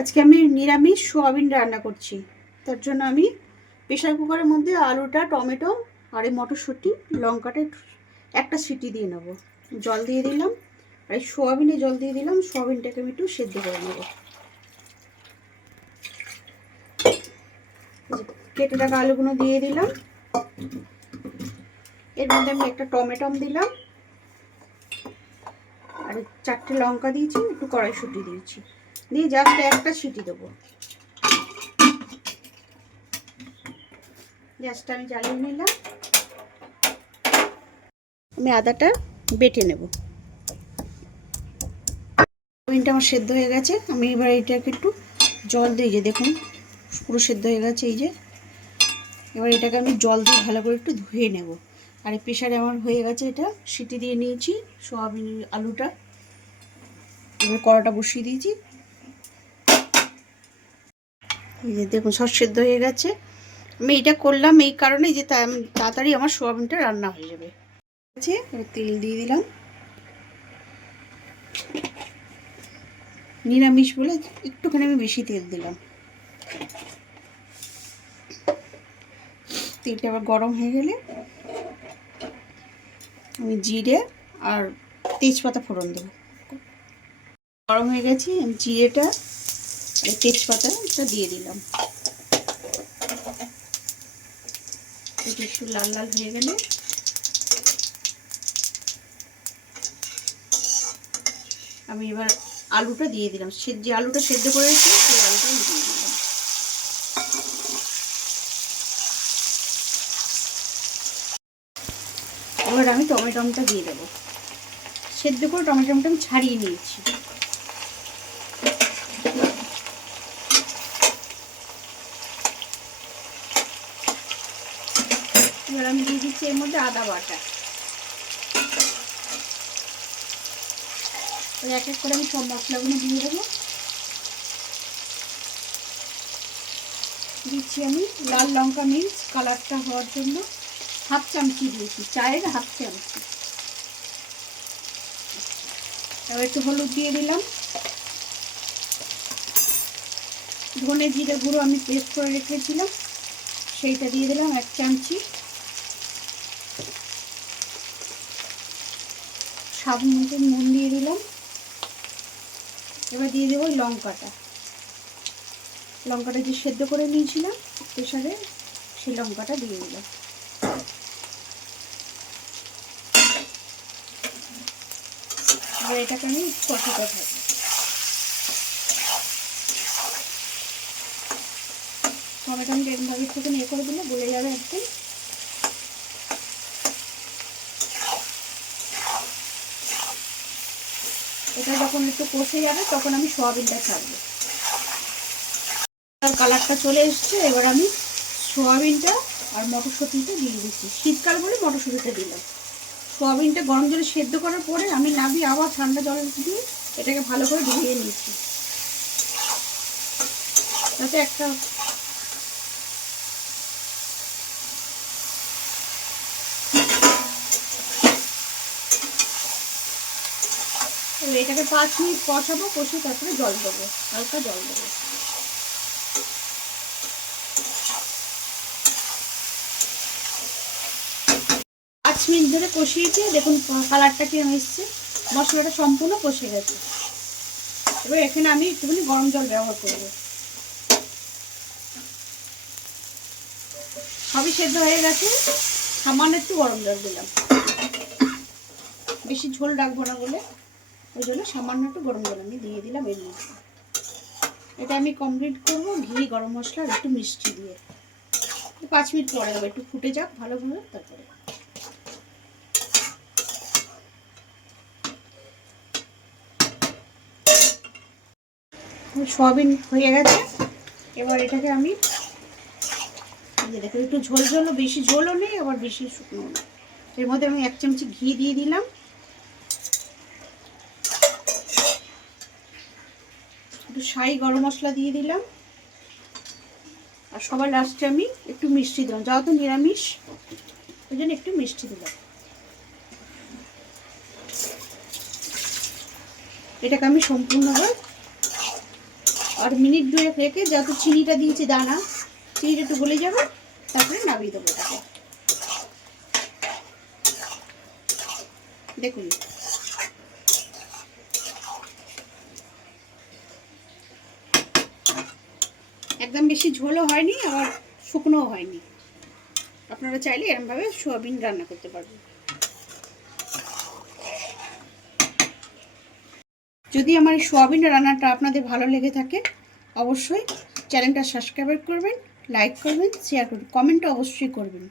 আজকে আমি নিরামিষ সোয়াবিন রান্না করছি। তার জন্য আমি প্রেসার কুকারের মধ্যে আলুটা, টমেটো আর এই মটরশুঁটি, লঙ্কাটা একটা সিটি দিয়ে নেব। জল দিয়ে দিলাম, আর এই সোয়াবিনে জল দিয়ে দিলাম। সোয়াবিনটাকে আমি একটু সেদ্ধ করে নেব। কেটে রাখা আলুগুলো দিয়ে দিলাম। এর মধ্যে আমি একটা টমেটো দিলাম, আর 4টে লঙ্কা দিয়েছি, একটু কড়াইশুঁটি দিয়েছি, দিয়ে জাস্ট একটা সিটি দেবো। গ্যাসটা আমি জ্বালিয়ে নিলাম। আমি আদাটা বেটে নেব। সোয়াবিনটা আমার সেদ্ধ হয়ে গেছে। আমি এবার এটাকে একটু জল দিয়ে, যে দেখুন পুরো সেদ্ধ হয়ে গেছে এই যে। এবার এটাকে আমি জল দিয়ে ভালো করে একটু ধুয়ে নেব। আর এই প্রেশারে আমার হয়ে গেছে, এটা সিটি দিয়ে নিয়েছি সোয়াবিন আলুটা। এবার কড়াটা বসিয়ে দিয়েছি। এই যে দেখুন সব সেদ্ধ হয়ে গেছে। আমি এটা করলাম এই কারণেই যে তাড়াতাড়ি আমার সোয়াবিনটা রান্না হয়ে যাবে। আছে, তেল দিয়ে দিলাম। নিরামিষ বলে একটুখানি আমি বেশি তেল দিলাম। তেলটা আবার গরম হয়ে গেলে আমি জিরে আর তেজপাতা ফোড়ন দেবো। গরম হয়ে গেছে, আমি জিরেটা আর তেজপাতাটা দিয়ে দিলাম। এটা একটু লাল লাল হয়ে গেলে আমি এবার আলুটা দিয়ে দিলাম। যে আলুটা সেদ্ধ করে রেখেছি সেই আলুটা আমি দিয়ে দিলাম। এবার আমি টমেটোটা দিয়ে দেবো। সেদ্ধ করে টমেটোটা আমি ছাড়িয়ে নিয়েছি। এবার আমি দিয়ে দিচ্ছি এর মধ্যে আদা বাটা। এক এক করে আমি সব মশলাগুলো দিয়ে দেবো। দিচ্ছি আমি লাল লঙ্কা মির্চ, কালারটা হওয়ার জন্য 1/2 চামচি দিয়েছি, চায়ের 1/2 চামচি। এবার একটু হলুদ দিয়ে দিলাম। ধনে জিরে গুঁড়ো আমি পেস্ট করে রেখেছিলাম, সেইটা দিয়ে দিলাম 1 চামচি। স্বাদ মতো নুন দিয়ে দিলাম। এবার দিয়ে দেবো লঙ্কাটা যে সেদ্ধ করে নিয়েছিলাম প্রেসারে, সেই লঙ্কাটা দিয়ে দিলাম। এবার এটাকে আমি কষাতে থাকবো। টমেটো আমি এরকমভাবে একটু নিয়ে করে দিলে গলে যাবে একদম। এটা যখন একটু কষে যাবে তখন আমি সোয়াবিনটা ছাড়বো। কালারটা চলে এসছে। এবার আমি সোয়াবিনটা আর মটরশুঁটিটা দিয়ে দিচ্ছি। শীতকাল বলে মটরশুঁটিটা দিলাম। সোয়াবিনটা গরম জলে সেদ্ধ করার পরে আমি নামিয়ে আবার ঠান্ডা জলে দিয়ে এটাকে ভালো করে ধুয়ে নিচ্ছি, যাতে একটা এটাকে 5 মিনিট কষাবো। কষে তারপরে জল দেবো, হালকা জল দেবো। 5 মিনিট ধরে কষিয়েছি। দেখুন কালারটা কেমন এসছে। মশলাটা সম্পূর্ণ কষে গেছে। এবার এখানে আমি একটুখানি গরম জল ব্যবহার করব। সবই সেদ্ধ হয়ে গেছে, সামান্য একটু গরম জল দিলাম। বেশি ঝোল রাখবো না বলে ওই জন্য সামান্য একটু গরম জল আমি দিয়ে দিলাম এর মধ্যে। এটা আমি কমপ্লিট করবো ঘি, গরম মশলা আর একটু মিষ্টি দিয়ে। 5 মিনিট পরে দেবো, একটু ফুটে যাক ভালোভাবে, তারপরে। সোয়াবিন হয়ে গেছে। এবার এটাকে আমি দেখো একটু ঝোল ঝোলও, বেশি ঝোলও নেই আবার বেশি শুকনো নেই। এর মধ্যে আমি 1 চামচি ঘি দিয়ে দিলাম, একটু শাহি গরম মশলা দিয়ে দিলাম, আর সবার লাস্টে আমি একটু মিষ্টি দিলাম। যেহেতু নিরামিষ ওই জন্য একটু মিষ্টি দিলাম। এটাকে আমি সম্পূর্ণভাবে আর মিনিট 2 রেখে যত চিনিটা দিয়েছি দানা, চিনিটা একটু গলে যাবে, তারপরে নামিয়ে দেবো এটাকে। দেখুন একদম বেশি ঝোলও হয়নি আবার শুকনোও হয়নি। আপনারা চাইলে এরকমভাবে সোয়াবিন রান্না করতে পারবেন। যদি আমার এই সোয়াবিন রান্নাটা আপনাদের ভালো লেগে থাকে অবশ্যই চ্যানেলটা সাবস্ক্রাইব করবেন, লাইক করবেন, শেয়ার করবেন, কমেন্টও অবশ্যই করবেন।